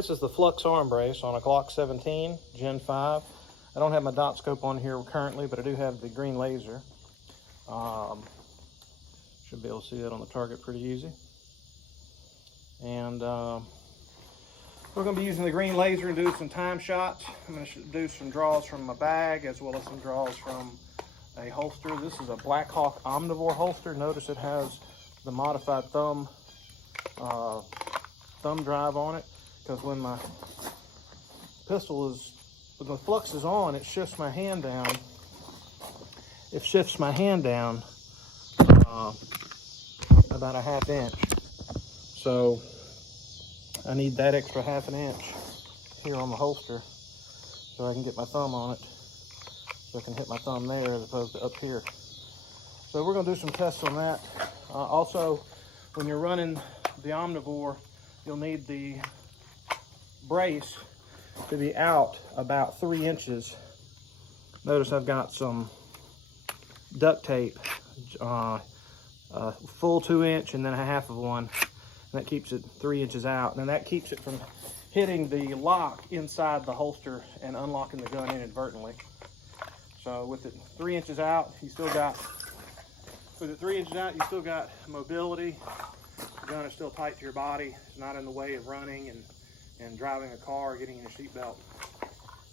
This is the Flux arm brace on a Glock 17 Gen 5. I don't have my dot scope on here currently, but I do have the green laser. Should be able to see that on the target pretty easy. And we're going to be using the green laser and do some time shots. I'm going to do some draws from my bag as well as some draws from a holster. This is a Blackhawk omnivore holster. Notice it has the modified thumb drive on it, because when my pistol is, when the flux is on, it shifts my hand down. It shifts my hand down about a ½ inch. So I need that extra ½ inch here on the holster so I can get my thumb on it, so I can hit my thumb there as opposed to up here. So we're going to do some tests on that. Also, when you're running the omnivore, you'll need the brace to be out about 3 inches. Notice I've got some duct tape, a full 2 inch and then a ½ of one. And that keeps it 3 inches out. And then that keeps it from hitting the lock inside the holster and unlocking the gun inadvertently. So with it 3 inches out, you still got, mobility. The gun is still tight to your body. It's not in the way of running and driving a car, getting in your seatbelt,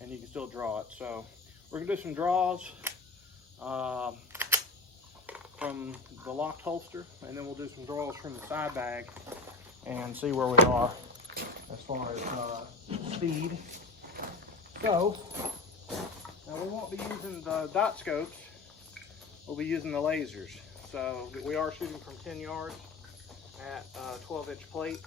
and you can still draw it. So we're gonna do some draws from the locked holster, and then we'll do some draws from the side bag and see where we are as far as speed. So now we won't be using the dot scopes, we'll be using the lasers. So we are shooting from 10 yards at 12-inch plate,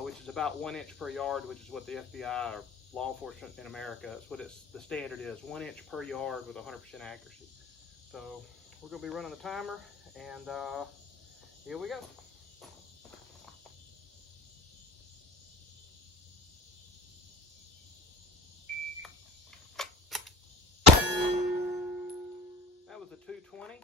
which is about 1 inch per yard, which is what the FBI or law enforcement in America, that's what the standard is, 1 inch per yard with 100% accuracy. So we're going to be running the timer, and here we go. That was a 220.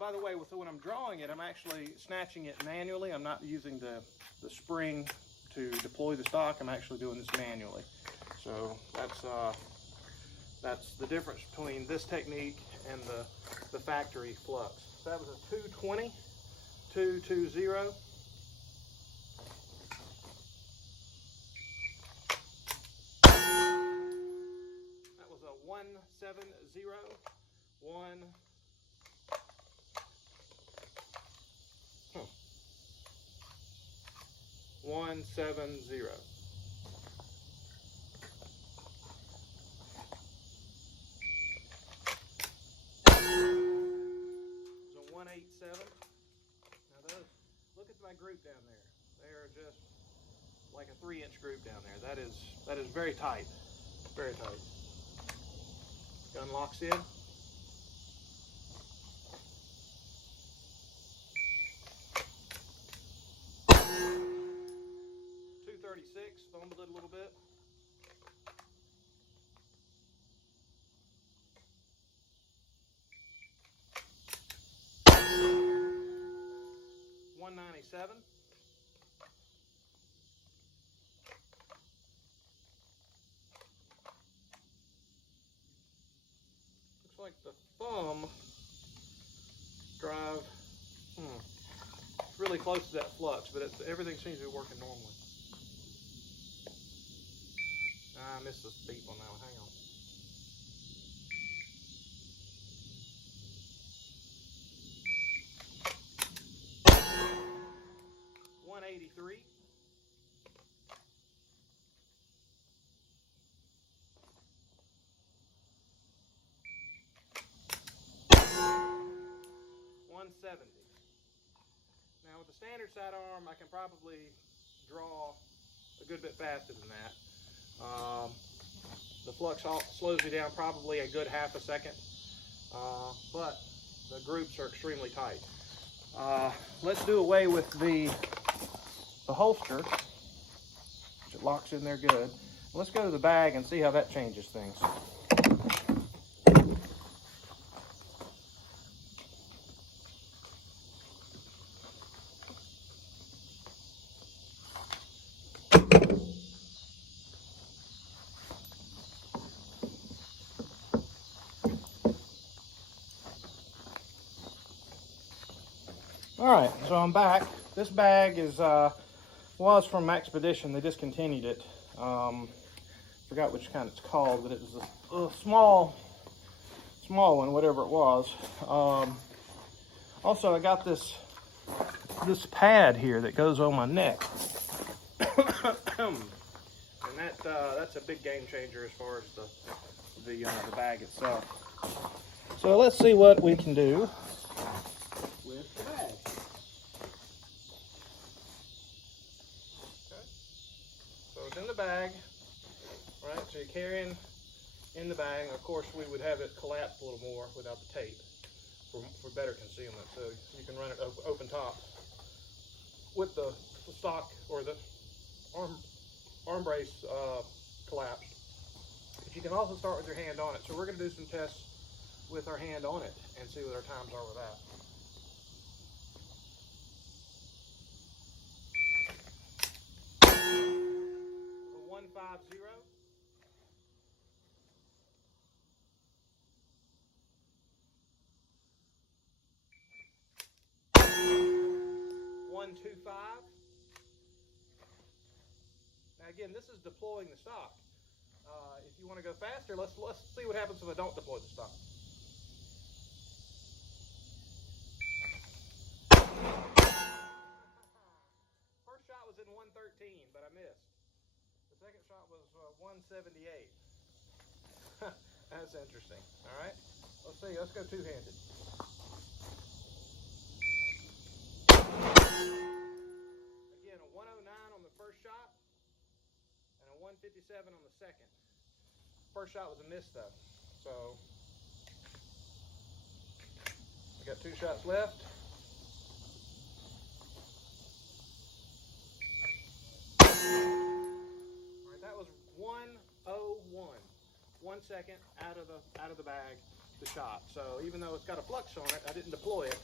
By the way, so when I'm drawing it, I'm actually snatching it manually. I'm not using the spring to deploy the stock. I'm actually doing this manually. So that's the difference between this technique and the factory Flux. So that was a 220, 220. That was a 170, 170. It's a 187. Now those, look at my group down there. They are just like a 3-inch group down there. That is very tight, very tight. Gun locks in. 236, fumbled it a little bit. 197. Looks like the thumb drive, really close to that flux, but everything seems to be working normally. I missed this beep on that one. Hang on. $183. $170. Now with the standard sidearm, I can probably draw a good bit faster than that. The flux slows me down probably a good ½ a second, but the groups are extremely tight. Let's do away with the holster, which it locks in there good. Let's go to the bag and see how that changes things. So I'm back. This bag is was from Expedition. They discontinued it. Forgot which kind it's called, but it was a small one, whatever it was. Also, I got this pad here that goes on my neck, and that's a big game changer as far as the bag itself. So let's see what we can do with the bag. Okay. So it's in the bag, right? So you're carrying in the bag. Of course, we would have it collapse a little more without the tape for better concealment. So you can run it open top with the stock or the arm brace collapsed. But you can also start with your hand on it. So we're going to do some tests with our hand on it and see what our times are with that. So 150. Now again, this is deploying the stock. If you want to go faster, let's see what happens if I don't deploy the stock. First shot was in 113, but I missed. The second shot was 178. That's interesting. All right, let's see. Let's go two-handed. Again, a 109 on the first shot and a 157 on the second. First shot was a miss though, so I got 2 shots left. All right, that was 101. 1 second out of the bag, the shot. So even though it's got a flux on it, I didn't deploy it,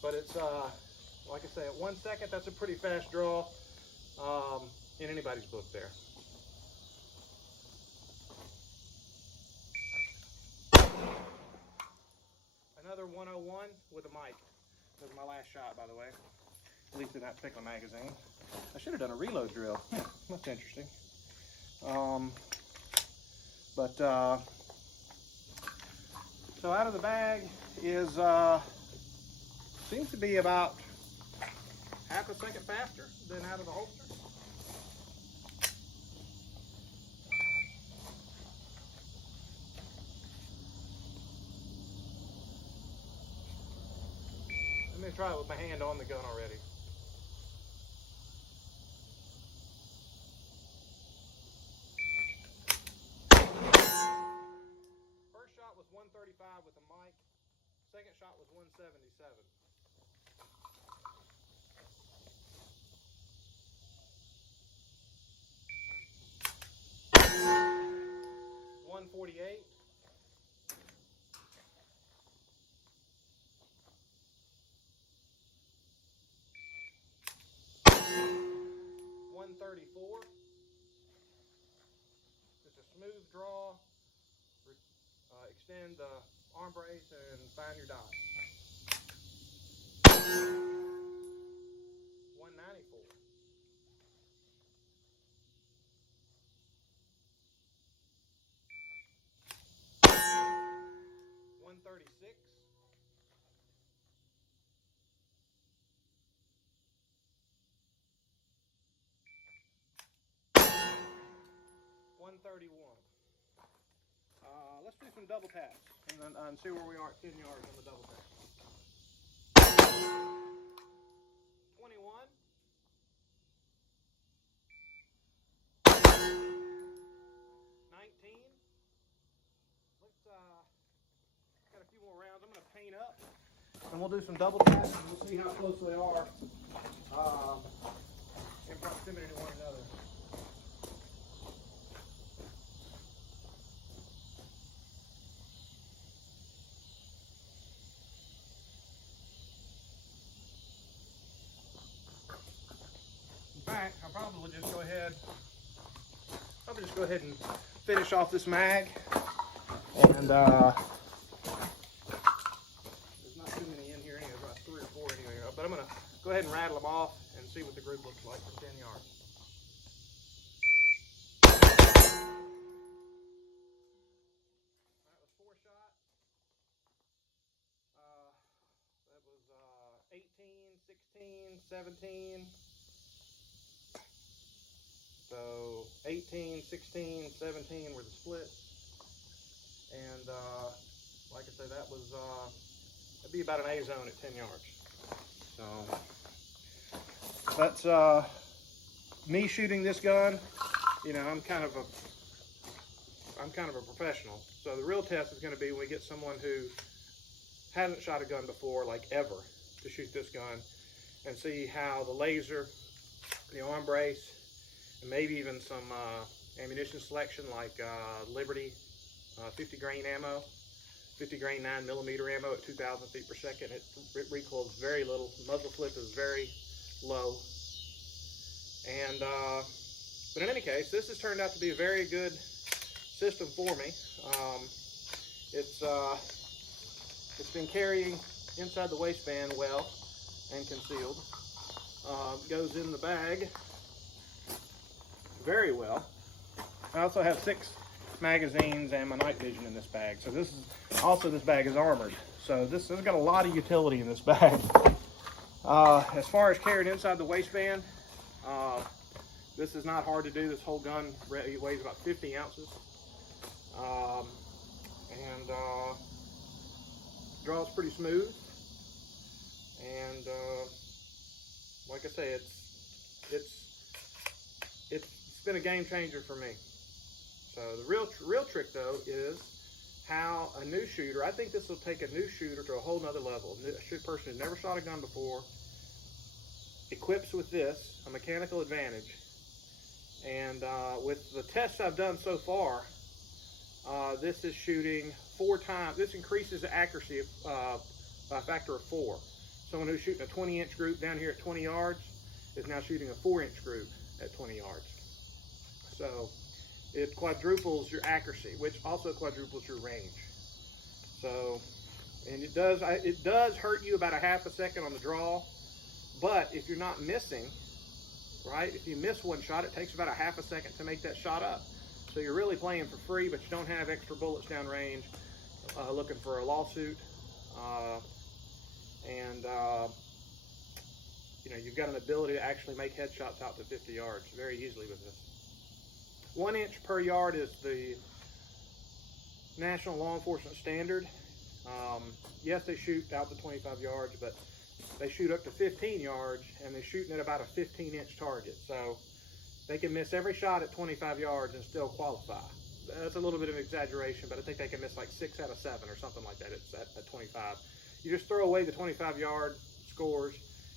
but it's like I say, at 1 second, that's a pretty fast draw in anybody's book there. Another 101 with a mic. That was my last shot, by the way. At least in that particular magazine. I should have done a reload drill. That's interesting. So out of the bag is seems to be about half a second faster than out of the holster. Let me try it with my hand on the gun already. First shot was 135 with a mic. Second shot was 177. $148. $134. Just a smooth draw. Extend the arm brace and find your dot. 194. $136. $131. Let's do some double taps and see where we are at 10 yards on the double tap. 21. 19. Let's got a few more rounds. I'm going to paint up and we'll do some double taps and we'll see how close they are in proximity to one another. In fact, I'll probably just go ahead and finish off this mag. And there's not too many in here anyway, about 3 or 4 anyway. But I'm go ahead and rattle them off and see what the group looks like from 10 yards. That was 4 shot. That was 18, 16, 17. So 18, 16, 17 were the splits. And like I say, that was, that'd be about an A zone at 10 yards. So that's me shooting this gun. You know, I'm kind of a professional. So the real test is going to be when we get someone who hasn't shot a gun before, like ever, to shoot this gun and see how the laser, the arm brace, and maybe even some ammunition selection like Liberty 50 grain ammo, 50 grain 9mm ammo at 2,000 feet per second. It recoils very little. Muzzle flip is very low. And but in any case, this has turned out to be a very good system for me. It's been carrying inside the waistband well and concealed. Goes in the bag very well. I also have 6 magazines and my night vision in this bag. So this bag is armored. So this has got a lot of utility in this bag. As far as carrying inside the waistband, this is not hard to do. This whole gun weighs about 50 ounces. Draws pretty smooth. And like I say, it's been a game changer for me. So the real trick though is how a new shooter, I think this will take a new shooter to a whole nother level. A person who's never shot a gun before, equips with this, a mechanical advantage. And with the tests I've done so far, this is shooting 4 times, this increases the accuracy by a factor of 4. Someone who's shooting a 20-inch group down here at 20 yards is now shooting a 4-inch group at 20 yards. So it quadruples your accuracy, which also quadruples your range. So, and it does hurt you about a half a second on the draw, but if you're not missing, right? If you miss one shot, it takes about a half a second to make that shot up. So you're really playing for free, but you don't have extra bullets down range, looking for a lawsuit. You know, you've got an ability to actually make headshots out to 50 yards very easily with this. 1 inch per yard is the national law enforcement standard. Yes, they shoot out to 25 yards, but they shoot up to 15 yards, and they're shooting at about a 15-inch target. So they can miss every shot at 25 yards and still qualify. That's a little bit of an exaggeration, but I think they can miss like 6 out of 7 or something like that at 25. You just throw away the 25-yard scores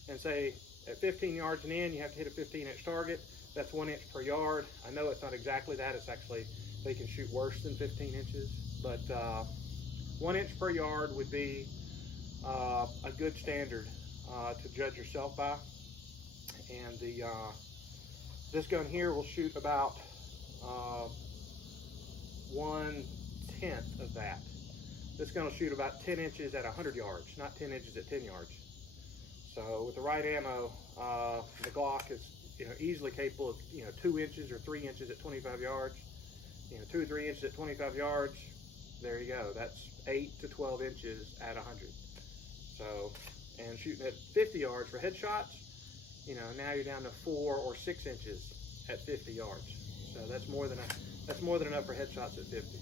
and say at 15 yards and in, you have to hit a 15-inch target. That's 1 inch per yard. I know it's not exactly that. It's actually, they can shoot worse than 15 inches, but 1 inch per yard would be a good standard to judge yourself by. And this gun here will shoot about 1/10 of that. This gun will shoot about 10 inches at 100 yards, not 10 inches at 10 yards. So with the right ammo, the Glock is, you know, easily capable of, you know, 2 inches or 3 inches at 25 yards. You know, 2 or 3 inches at 25 yards. There you go. That's 8 to 12 inches at 100. So, and shooting at 50 yards for headshots, you know, now you're down to 4 or 6 inches at 50 yards. So that's more than enough for headshots at 50.